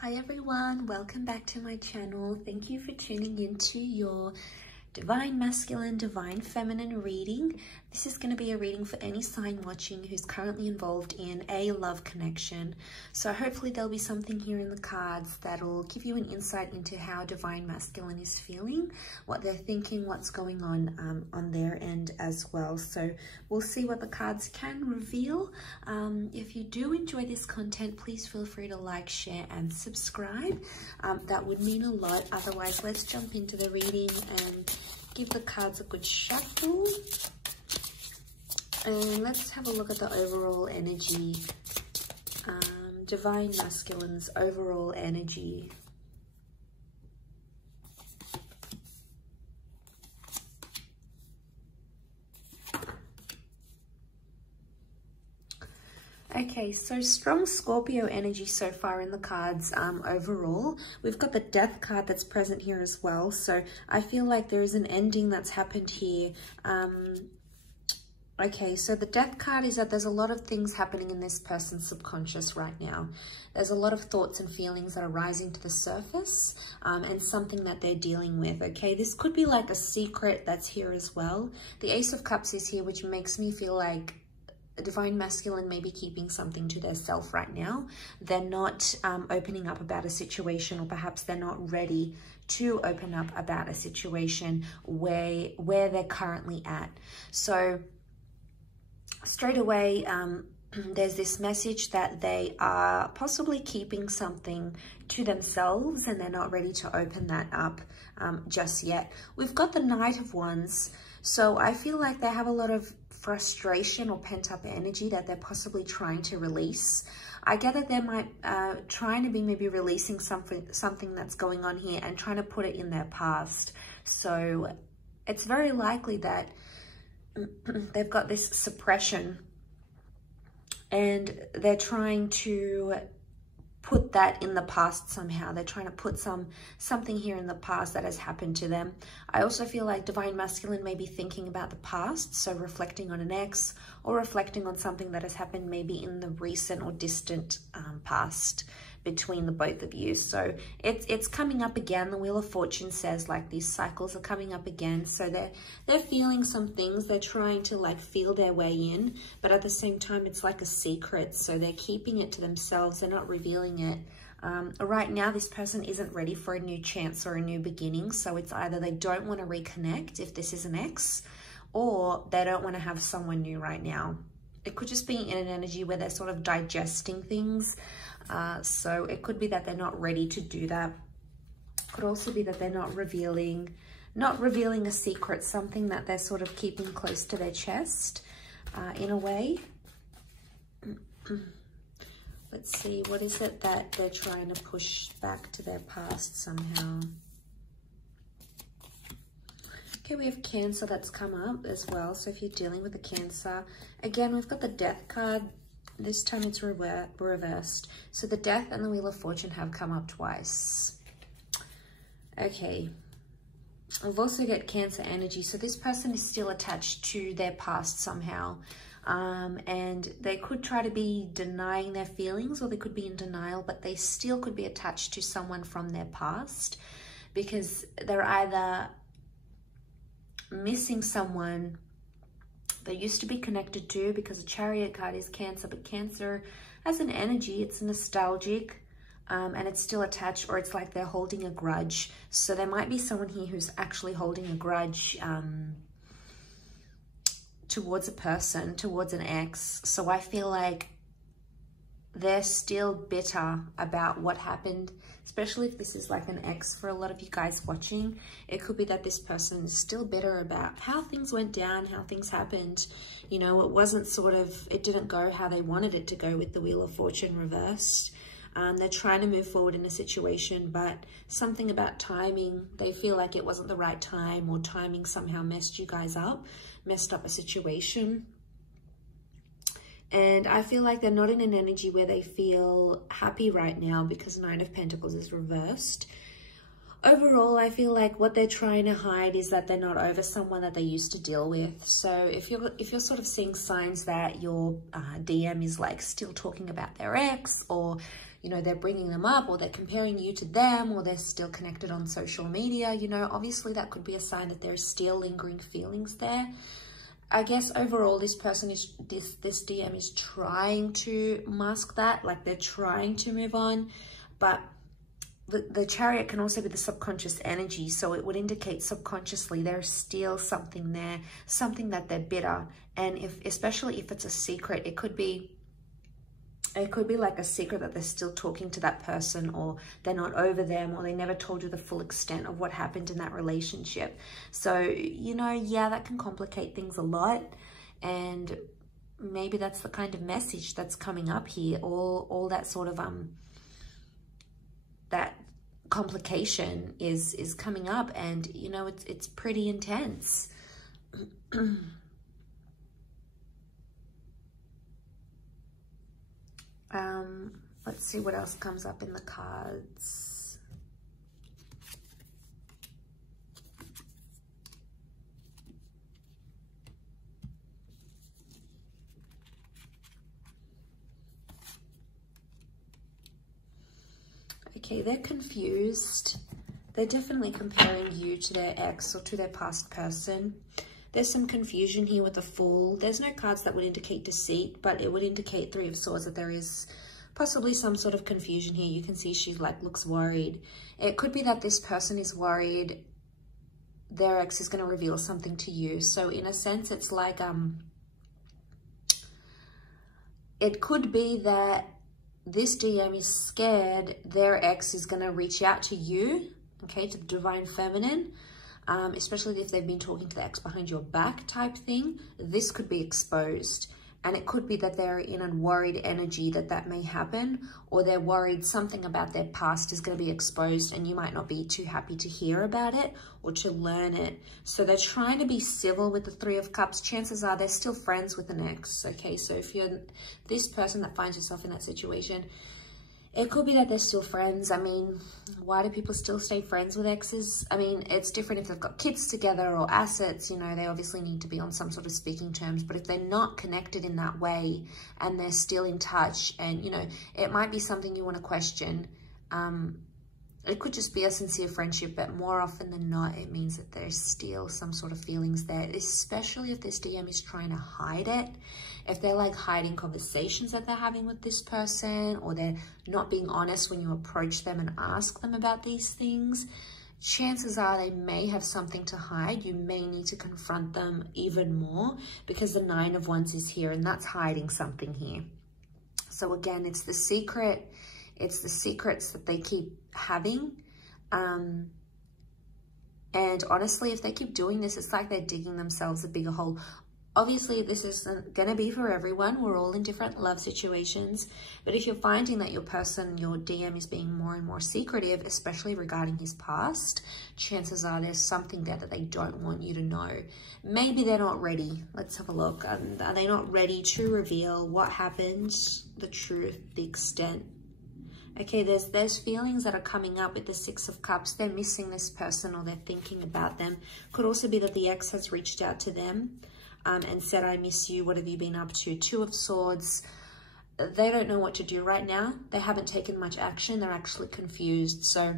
Hi everyone, welcome back to my channel. Thank you for tuning into your Divine Masculine, Divine Feminine reading. This is going to be a reading for any sign watching who's currently involved in a love connection. So hopefully there'll be something here in the cards that'll give you an insight into how Divine Masculine is feeling, what they're thinking, what's going on their end as well. So we'll see what the cards can reveal. If you do enjoy this content, please feel free to like, share and subscribe. That would mean a lot. Otherwise, let's jump into the reading and give the cards a good shuffle. And let's have a look at the overall energy. Divine Masculine's overall energy. Okay, so strong Scorpio energy so far in the cards overall. We've got the Death card that's present here as well. So I feel like there is an ending that's happened here. Okay, so the Death card is that there's a lot of things happening in this person's subconscious right now. There's a lot of thoughts and feelings that are rising to the surface and something that they're dealing with, okay? This could be like a secret that's here as well. The Ace of Cups is here, which makes me feel like Divine Masculine may be keeping something to their self right now. They're not opening up about a situation, or perhaps they're not ready to open up about a situation where they're currently at. So straight away, there's this message that they are possibly keeping something to themselves and they're not ready to open that up just yet. We've got the Knight of Wands. So I feel like they have a lot of frustration or pent-up energy that they're possibly trying to release. I get that they might trying to be maybe releasing something that's going on here and trying to put it in their past. So it's very likely that they've got this suppression and they're trying to put that in the past somehow. They're trying to put something here in the past that has happened to them. I also feel like Divine Masculine may be thinking about the past, so reflecting on an ex or reflecting on something that has happened maybe in the recent or distant past between the both of you. So it's coming up again. The Wheel of Fortune says like these cycles are coming up again. So they're feeling some things. They're trying to like feel their way in, but at the same time it's like a secret. So they're keeping it to themselves. They're not revealing it. Right now this person isn't ready for a new chance or a new beginning. So it's either they don't want to reconnect if this is an ex, or they don't want to have someone new right now. It could just be in an energy where they're sort of digesting things. So it could be that they're not ready to do that. Could also be that they're not revealing a secret, something that they're sort of keeping close to their chest in a way. Let's see, what is it that they're trying to push back to their past somehow? Okay, we have Cancer that's come up as well. So if you're dealing with a Cancer, again, we've got the Death card. This time it's reversed. So the Death and the Wheel of Fortune have come up twice. Okay. We've also got Cancer energy. So this person is still attached to their past somehow. And they could try to be denying their feelings, or they could be in denial, but they still could be attached to someone from their past, because they're either missing someone they used to be connected to, because the Chariot card is Cancer, but Cancer as an energy, it's nostalgic and it's still attached, or it's like they're holding a grudge. So there might be someone here who's actually holding a grudge towards a person, towards an ex. So I feel like they're still bitter about what happened, especially if this is like an ex for a lot of you guys watching. It could be that this person is still bitter about how things went down, how things happened. You know, it wasn't it didn't go how they wanted it to go with the Wheel of Fortune reversed. They're trying to move forward in a situation, but something about timing, they feel like it wasn't the right time, or timing somehow messed you guys up, messed up a situation. And I feel like they're not in an energy where they feel happy right now, because Nine of Pentacles is reversed. Overall, I feel like what they're trying to hide is that they're not over someone that they used to deal with. So if you're sort of seeing signs that your DM is like still talking about their ex, or you know, they're bringing them up, or they're comparing you to them, or they're still connected on social media, you know, obviously that could be a sign that there's still lingering feelings there. I guess overall this person is, this DM is trying to mask that, like they're trying to move on, but the Chariot can also be the subconscious energy, so it would indicate subconsciously there's still something there, something that they're bitter. And especially if it's a secret, it could be like a secret that they're still talking to that person, or they're not over them, or they never told you the full extent of what happened in that relationship. So, you know, yeah, that can complicate things a lot. And maybe that's the kind of message that's coming up here. All that sort of, that complication is coming up, and, you know, it's pretty intense. Let's see what else comes up in the cards. Okay, they're confused. They're definitely comparing you to their ex or to their past person. There's some confusion here with the Fool. There's no cards that would indicate deceit, but it would indicate Three of Swords, that there is possibly some sort of confusion here. You can see she like looks worried. It could be that this person is worried their ex is going to reveal something to you. So in a sense, it's like, it could be that this DM is scared their ex is going to reach out to you, okay, to the Divine Feminine, especially if they've been talking to the ex behind your back type thing. This could be exposed. And it could be that they're in a worried energy that may happen, or they're worried something about their past is going to be exposed, and you might not be too happy to hear about it or to learn it. So they're trying to be civil with the Three of Cups. Chances are they're still friends with an ex, okay? So if you're this person that finds yourself in that situation, it could be that they're still friends. I mean, why do people still stay friends with exes? I mean, it's different if they've got kids together or assets, you know, they obviously need to be on some sort of speaking terms. But if they're not connected in that way and they're still in touch, and, you know, it might be something you want to question. It could just be a sincere friendship, but more often than not, it means that there's still some sort of feelings there, especially if this DM is trying to hide it. If they're like hiding conversations that they're having with this person, or they're not being honest when you approach them and ask them about these things, chances are they may have something to hide. You may need to confront them even more, because the Nine of Wands is here, and that's hiding something here. So again, it's the secret. It's the secrets that they keep having. And honestly, if they keep doing this, it's like they're digging themselves a bigger hole. Obviously, this isn't going to be for everyone. We're all in different love situations. But if you're finding that your person, your DM, is being more and more secretive, especially regarding his past, chances are there's something there that they don't want you to know. Maybe they're not ready. Let's have a look. Are they not ready to reveal what happened, the truth, the extent? Okay, there's feelings that are coming up with the Six of Cups. They're missing this person, or they're thinking about them. Could also be that the ex has reached out to them and said, I miss you, what have you been up to? Two of Swords. They don't know what to do right now. They haven't taken much action. They're actually confused. So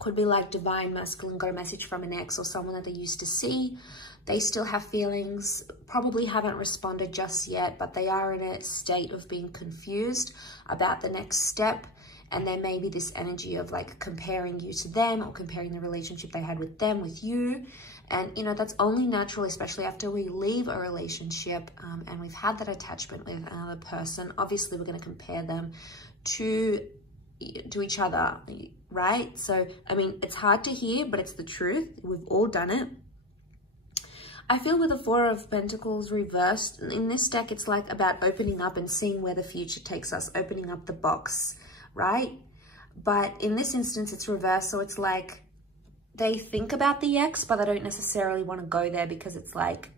could be like Divine Masculine got a message from an ex or someone that they used to see. They still have feelings, probably haven't responded just yet, but they are in a state of being confused about the next step. And there may be this energy of like comparing you to them, or comparing the relationship they had with them with you. And, you know, that's only natural, especially after we leave a relationship and we've had that attachment with another person. Obviously, we're going to compare them to each other, right? So, I mean, it's hard to hear, but it's the truth. We've all done it. I feel with the Four of Pentacles reversed, in this deck, it's like about opening up and seeing where the future takes us, opening up the box, right? But in this instance, it's reversed. So it's like they think about the ex, but they don't necessarily want to go there, because it's like,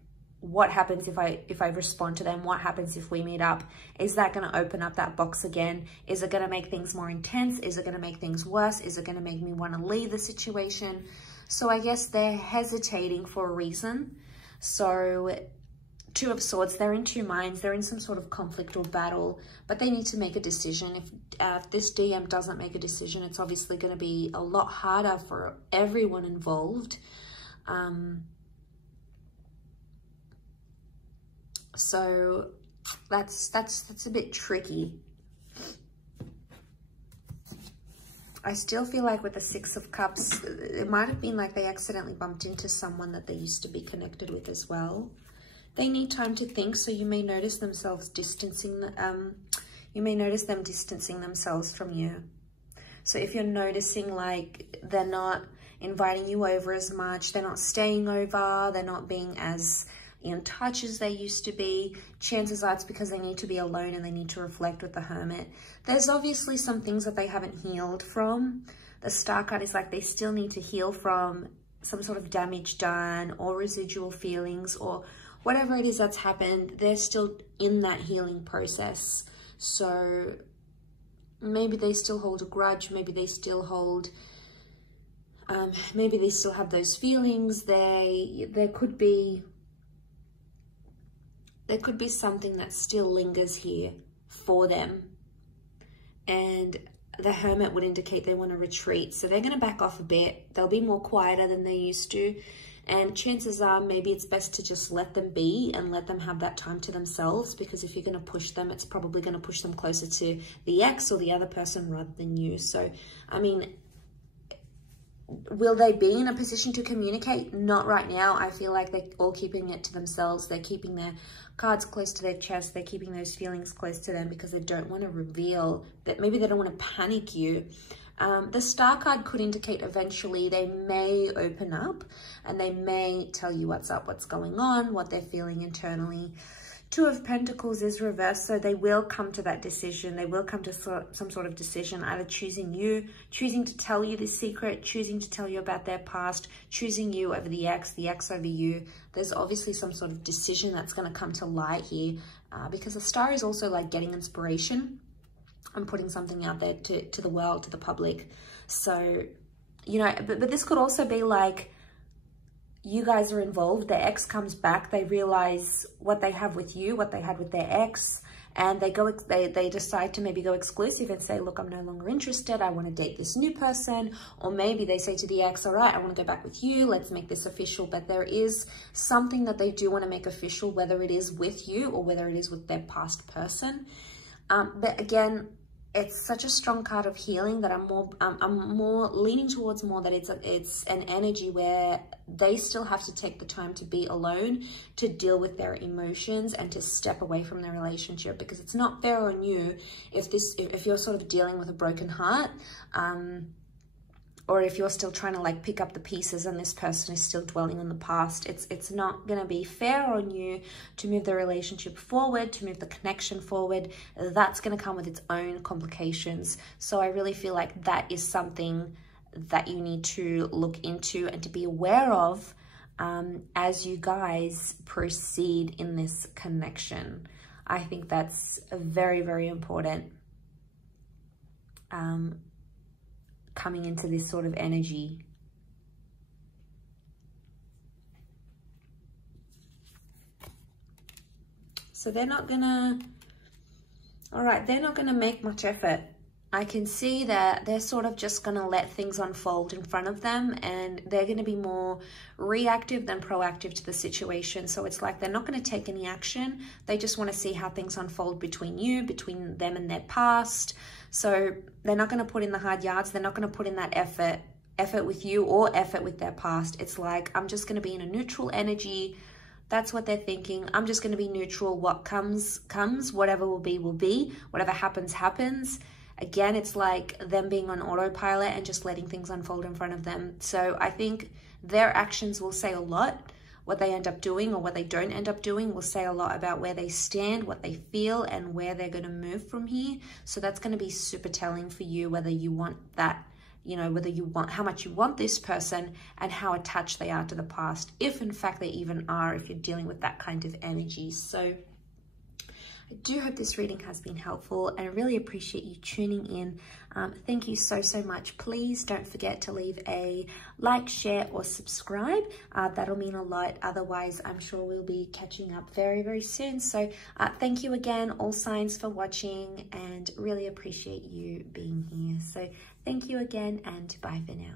what happens if I respond to them? What happens if we meet up? Is that going to open up that box again? Is it going to make things more intense? Is it going to make things worse? Is it going to make me want to leave the situation? So I guess they're hesitating for a reason. So Two of Swords, they're in two minds. They're in some sort of conflict or battle, but they need to make a decision. If this DM doesn't make a decision, it's obviously going to be a lot harder for everyone involved. So that's a bit tricky. I still feel like with the Six of Cups, it might have been like they accidentally bumped into someone that they used to be connected with as well. They need time to think, so you may notice themselves distancing, you may notice them distancing themselves from you. So if you're noticing like they're not inviting you over as much, they're not staying over, they're not being as in touch as they used to be, chances are it's because they need to be alone and they need to reflect with the Hermit. There's obviously some things that they haven't healed from. The Star card is like they still need to heal from some sort of damage done or residual feelings or whatever it is that's happened. They're still in that healing process. So maybe they still hold a grudge, maybe they still hold, maybe they still have those feelings. There could be something that still lingers here for them. And the Hermit would indicate they want to retreat. So they're going to back off a bit. They'll be more quieter than they used to. And chances are maybe it's best to just let them be and let them have that time to themselves, because if you're going to push them, it's probably going to push them closer to the ex or the other person rather than you. So, I mean, will they be in a position to communicate? Not right now. I feel like they're all keeping it to themselves. They're keeping their cards close to their chest. They're keeping those feelings close to them because they don't want to reveal that. Maybe they don't want to panic you. The Star card could indicate eventually they may open up and they may tell you what's up, what's going on, what they're feeling internally. Two of Pentacles is reversed, so they will come to that decision. They will come to some sort of decision, either choosing you, choosing to tell you this secret, choosing to tell you about their past, choosing you over the ex over you. There's obviously some sort of decision that's going to come to light here, because the Star is also like getting inspiration and putting something out there to the world, to the public. So, you know, but this could also be like, you guys are involved, their ex comes back, they realize what they have with you, what they had with their ex, and they decide to maybe go exclusive and say, look, I'm no longer interested, I want to date this new person. Or maybe they say to the ex, all right, I want to go back with you, let's make this official. But there is something that they do want to make official, whether it is with you or whether it is with their past person. But again, it's such a strong card of healing that I'm more leaning towards more that it's an energy where they still have to take the time to be alone, to deal with their emotions and to step away from their relationship, because it's not fair on you if you're sort of dealing with a broken heart, or if you're still trying to like pick up the pieces and this person is still dwelling on the past. It's not going to be fair on you to move the relationship forward, to move the connection forward. That's going to come with its own complications. So I really feel like that is something that you need to look into and to be aware of as you guys proceed in this connection. I think that's very, very important. Coming into this sort of energy. So they're not gonna, all right, they're not gonna make much effort. I can see that they're sort of just gonna let things unfold in front of them, and they're gonna be more reactive than proactive to the situation. So it's like they're not gonna take any action. They just wanna see how things unfold between you, between them and their past. So they're not going to put in the hard yards. They're not going to put in that effort with you or effort with their past. It's like, I'm just going to be in a neutral energy. That's what they're thinking. I'm just going to be neutral. What comes, comes. Whatever will be. Whatever happens, happens. Again, it's like them being on autopilot and just letting things unfold in front of them. So I think their actions will say a lot. What they end up doing or what they don't end up doing will say a lot about where they stand, what they feel, and where they're going to move from here. So that's going to be super telling for you, whether you want that, you know, whether you want, how much you want this person and how attached they are to the past, if in fact they even are, if you're dealing with that kind of energy. So I do hope this reading has been helpful, and I really appreciate you tuning in. Thank you so much. Please don't forget to leave a like, share, or subscribe. That'll mean a lot. Otherwise, I'm sure we'll be catching up very soon. So thank you again, all signs, for watching, and really appreciate you being here. So thank you again, and bye for now.